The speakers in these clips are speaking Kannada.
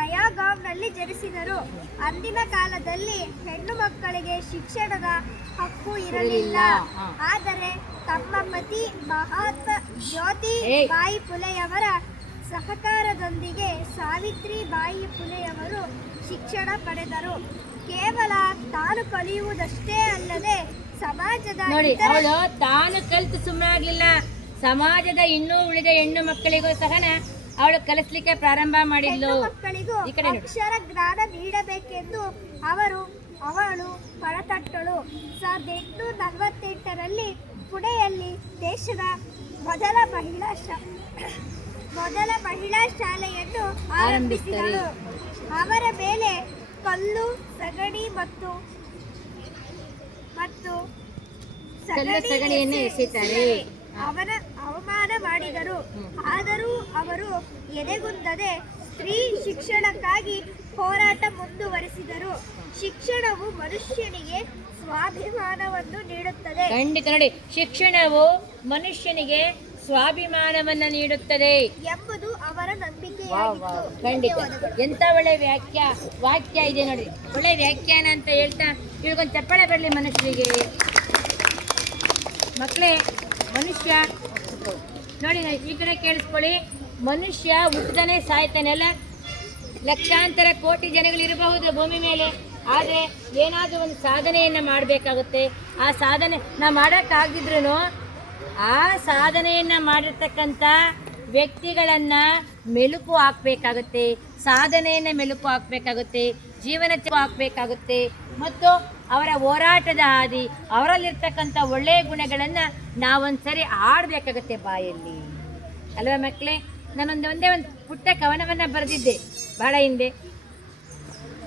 ನಯಾಗಾವ್ನಲ್ಲಿ ಜನಿಸಿದರು. ಅಂದಿನ ಕಾಲದಲ್ಲಿ ಹೆಣ್ಣು ಮಕ್ಕಳಿಗೆ ಶಿಕ್ಷಣದ ಹಕ್ಕು ಇರಲಿಲ್ಲ. ಆದರೆ ತಮ್ಮ ಪತಿ ಮಹಾತ್ಮ ಜ್ಯೋತಿಬಾಯಿ ಫುಲೆಯವರ ಸಹಕಾರದೊಂದಿಗೆ ಸಾವಿತ್ರಿಬಾಯಿ ಫುಲೆಯವರು ಶಿಕ್ಷಣ ಪಡೆದರು. ಕೇವಲ ತಾನು ಕಲಿಯುವುದಷ್ಟೇ ಅಲ್ಲದೆ ಸಮಾಜದ ತಾನು ಕಲಿತು ಸುಮ್ಮನೆ ಆಗಲಿಲ್ಲ, ಸಮಾಜದ ಇನ್ನೂ ಉಳಿದ ಹೆಣ್ಣು ಮಕ್ಕಳಿಗೂ ಸಹ ಅವಳು ಕಲಿಸ್ಲಿಕ್ಕೆ ಪ್ರಾರಂಭ ಮಾಡಿದ್ಲು. ಮಕ್ಕಳಿಗೂ ಅಕ್ಷರ ಜ್ಞಾನ ನೀಡಬೇಕೆಂದು ಅವಳು ಪಣತಟ್ಟಳು. 1848ರಲ್ಲಿ ಪುಣೆಯಲ್ಲಿ ದೇಶದ ಮೊದಲ ಮಹಿಳಾ ಶಾಲೆಯನ್ನು ಆರಂಭಿಸಿದಳು. ಅವರ ಮೇಲೆ ಕಲ್ಲು, ಸಗಣಿ ಮತ್ತು ಸಗಣಿಯನ್ನು ಎಸೆಯುತ್ತಾರೆ. ಅವನ ಅವಮಾನ ಮಾಡಿದರು. ಆದರೂ ಅವರು ಎದೆಗುಂದದೆ ಸ್ತ್ರೀ ಶಿಕ್ಷಣಕ್ಕಾಗಿ ಹೋರಾಟ ಮುಂದುವರೆಸಿದರು. ಶಿಕ್ಷಣವು ಮನುಷ್ಯನಿಗೆ ಸ್ವಾಭಿಮಾನವನ್ನು ನೀಡುತ್ತದೆ. ಖಂಡಿತ ನೋಡಿ, ಶಿಕ್ಷಣವು ಮನುಷ್ಯನಿಗೆ ಸ್ವಾಭಿಮಾನವನ್ನು ನೀಡುತ್ತದೆ ಎಂಬುದು ಅವರ ನಂಬಿಕೆಯಾಗಿತ್ತು. ಖಂಡಿತ ಎಂತ ಒಳ್ಳೆ ವಾಕ್ಯ ಇದೆ ನೋಡಿ, ಒಳ್ಳೆ ವ್ಯಾಖ್ಯಾನ ಅಂತ ಹೇಳ್ತಾ ಇವಾಗೊಂದು ಚಪ್ಪಳೆ ಬರಲಿ ಮನುಷ್ಯರಿಗೆ. ಮಕ್ಕಳೇ, ಮನುಷ್ಯ ನೋಡಿ, ಈ ಕಡೆ ಕೇಳಿಸ್ಕೊಳ್ಳಿ. ಮನುಷ್ಯ ಹುಟ್ಟದನೇ ಸಾಯ್ತಾನೆ ಅಲ್ಲ. ಲಕ್ಷಾಂತರ ಕೋಟಿ ಜನಗಳಿರಬಹುದು ಭೂಮಿ ಮೇಲೆ, ಆದರೆ ಏನಾದರೂ ಒಂದು ಸಾಧನೆಯನ್ನು ಮಾಡಬೇಕಾಗುತ್ತೆ. ಆ ಸಾಧನೆ ನಾವು ಮಾಡೋಕ್ಕಾಗಿದ್ರೂ ಆ ಸಾಧನೆಯನ್ನು ಮಾಡಿರ್ತಕ್ಕಂಥ ವ್ಯಕ್ತಿಗಳನ್ನು ಮೆಲುಕು ಹಾಕಬೇಕಾಗುತ್ತೆ, ಸಾಧನೆಯನ್ನು ಮೆಲುಕು ಹಾಕಬೇಕಾಗುತ್ತೆ, ಜೀವನ ಹಾಕಬೇಕಾಗುತ್ತೆ. ಮತ್ತು ಅವರ ಹೋರಾಟದ ಹಾದಿ, ಅವರಲ್ಲಿರ್ತಕ್ಕಂಥ ಒಳ್ಳೆಯ ಗುಣಗಳನ್ನು ನಾವೊಂದ್ಸರಿ ಆಡಬೇಕಾಗತ್ತೆ ಬಾಯಲ್ಲಿ, ಅಲ್ವಾ ಮಕ್ಕಳೇ? ಒಂದೇ ಒಂದು ಪುಟ್ಟ ಕವನವನ್ನು ಬರೆದಿದ್ದೆ ಬಹಳ ಹಿಂದೆ.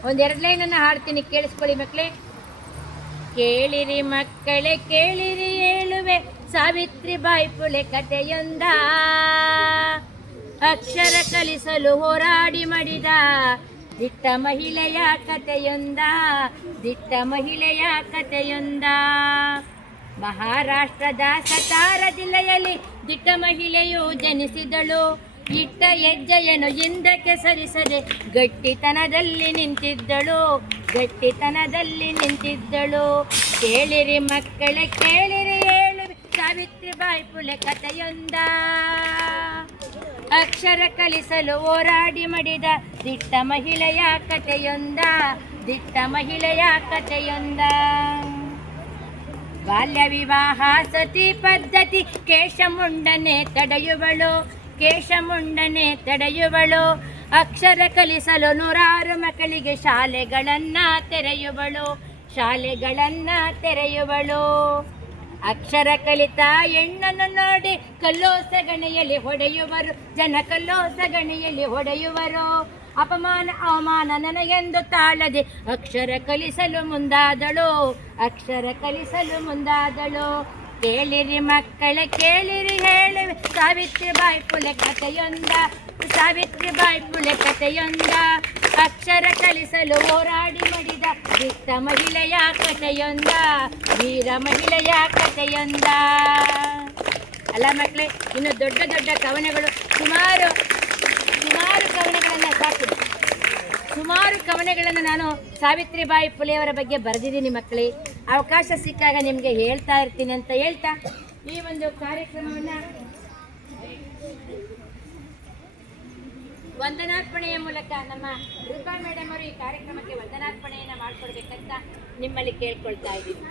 ಒಂದೆರಡು ಲೈನನ್ನು ಹಾಡ್ತೀನಿ, ಕೇಳಿಸ್ಕೊಳ್ಳಿ ಮಕ್ಕಳೇ. ಕೇಳಿರಿ ಮಕ್ಕಳೇ ಕೇಳಿರಿ, ಹೇಳುವೆ ಸಾವಿತ್ರಿಬಾಯಿ ಫುಲೆ ಕಥೆಯೊಂದ. ಅಕ್ಷರ ಕಲಿಸಲು ಹೋರಾಡಿ ಮಡಿದ ದಿಟ್ಟ ಮಹಿಳೆಯ ಕಥೆಯೊಂದ, ದಿಟ್ಟ ಮಹಿಳೆಯ ಕಥೆಯೊಂದ. ಮಹಾರಾಷ್ಟ್ರದ ಸತಾರಾ ಜಿಲ್ಲೆಯಲ್ಲಿ ದಿಟ್ಟ ಮಹಿಳೆಯು ಜನಿಸಿದಳು. ಇಟ್ಟ ಹೆಜ್ಜೆಯನ್ನು ಹಿಂದಕ್ಕೆ ಸರಿಸದೆ ಗಟ್ಟಿತನದಲ್ಲಿ ನಿಂತಿದ್ದಳು, ಗಟ್ಟಿತನದಲ್ಲಿ ನಿಂತಿದ್ದಳು. ಕೇಳಿರಿ ಮಕ್ಕಳೇ ಕೇಳಿರಿ, ಹೇಳುವೆ ಸಾವಿತ್ರಿಬಾಯಿ ಫುಲೆ ಕಥೆಯೊಂದ. ಅಕ್ಷರ ಕಲಿಸಲು ಹೋರಾಡಿ ಮಡಿದ ದಿಟ್ಟ ಮಹಿಳೆಯ ಕಥೆಯೊಂದ, ದಿಟ್ಟ ಮಹಿಳೆಯ ಕಥೆಯೊಂದ. ಬಾಲ್ಯ ವಿವಾಹ ಸತಿ ಪದ್ಧತಿ ಕೇಶಮುಂಡನೆ ತಡೆಯುವಳು, ಕೇಶಮುಂಡನೆ ತಡೆಯುವಳು. ಅಕ್ಷರ ಕಲಿಸಲು ನೂರಾರು ಮಕ್ಕಳಿಗೆ ಶಾಲೆಗಳನ್ನ ತೆರೆಯುವಳು, ಶಾಲೆಗಳನ್ನ ತೆರೆಯುವಳು. ಅಕ್ಷರ ಕಲಿತ ಹೆಣ್ಣನ್ನು ನೋಡಿ ಕಲ್ಲೋ ಸಗಣಿಯಲ್ಲಿ ಹೊಡೆಯುವರು ಜನ, ಕಲ್ಲೋ ಸಗಣಿಯಲ್ಲಿ ಹೊಡೆಯುವರು. ಅಪಮಾನ ಅವಮಾನ ನನಗೆಂದು ತಾಳದೆ ಅಕ್ಷರ ಕಲಿಸಲು ಮುಂದಾದಳು, ಅಕ್ಷರ ಕಲಿಸಲು ಮುಂದಾದಳು. ಕೇಳಿರಿ ಮಕ್ಕಳೇ ಕೇಳಿರಿ, ಹೇಳುವೆ ಸಾವಿತ್ರಿಬಾಯಿ ಫುಲೆ ಕಥೆಯೊಂದ, ಸಾವಿತ್ರಿಬಾಯಿ ಫುಲೆ ಕಥೆಯೊಂದ. ಅಕ್ಷರ ಕಲಿಸಲು ಹೋರಾಡಿ ಮಡಿದ ದಿಟ್ಟ ಮಹಿಳೆಯ ಕಥೆಯೊಂದ, ವೀರ ಮಹಿಳೆಯ ಕಥೆಯೊಂದ. ಅಲ್ಲ ಮಕ್ಕಳೇ, ಇನ್ನು ದೊಡ್ಡ ದೊಡ್ಡ ಕವನಗಳು ಸುಮಾರು ಕವನಗಳನ್ನು ಸಾಕಿದೆ. ಸುಮಾರು ಕವನಗಳನ್ನು ನಾನು ಸಾವಿತ್ರಿಬಾಯಿ ಫುಲೆಯವರ ಬಗ್ಗೆ ಬರೆದಿದ್ದೀನಿ ಮಕ್ಕಳೇ. ಅವಕಾಶ ಸಿಕ್ಕಾಗ ನಿಮಗೆ ಹೇಳ್ತಾ ಇರ್ತೀನಿ ಅಂತ ಹೇಳ್ತಾ ಈ ಒಂದು ಕಾರ್ಯಕ್ರಮವನ್ನು ವಂದನಾರ್ಪಣೆಯ ಮೂಲಕ ನಮ್ಮ ರೂಪಾ ಮೇಡಮ್ ಅವರು ಈ ಕಾರ್ಯಕ್ರಮಕ್ಕೆ ವಂದನಾರ್ಪಣೆಯನ್ನು ಮಾಡಿಕೊಡ್ಬೇಕಂತ ನಿಮ್ಮಲ್ಲಿ ಕೇಳ್ಕೊಳ್ತಾ ಇದ್ದೀನಿ.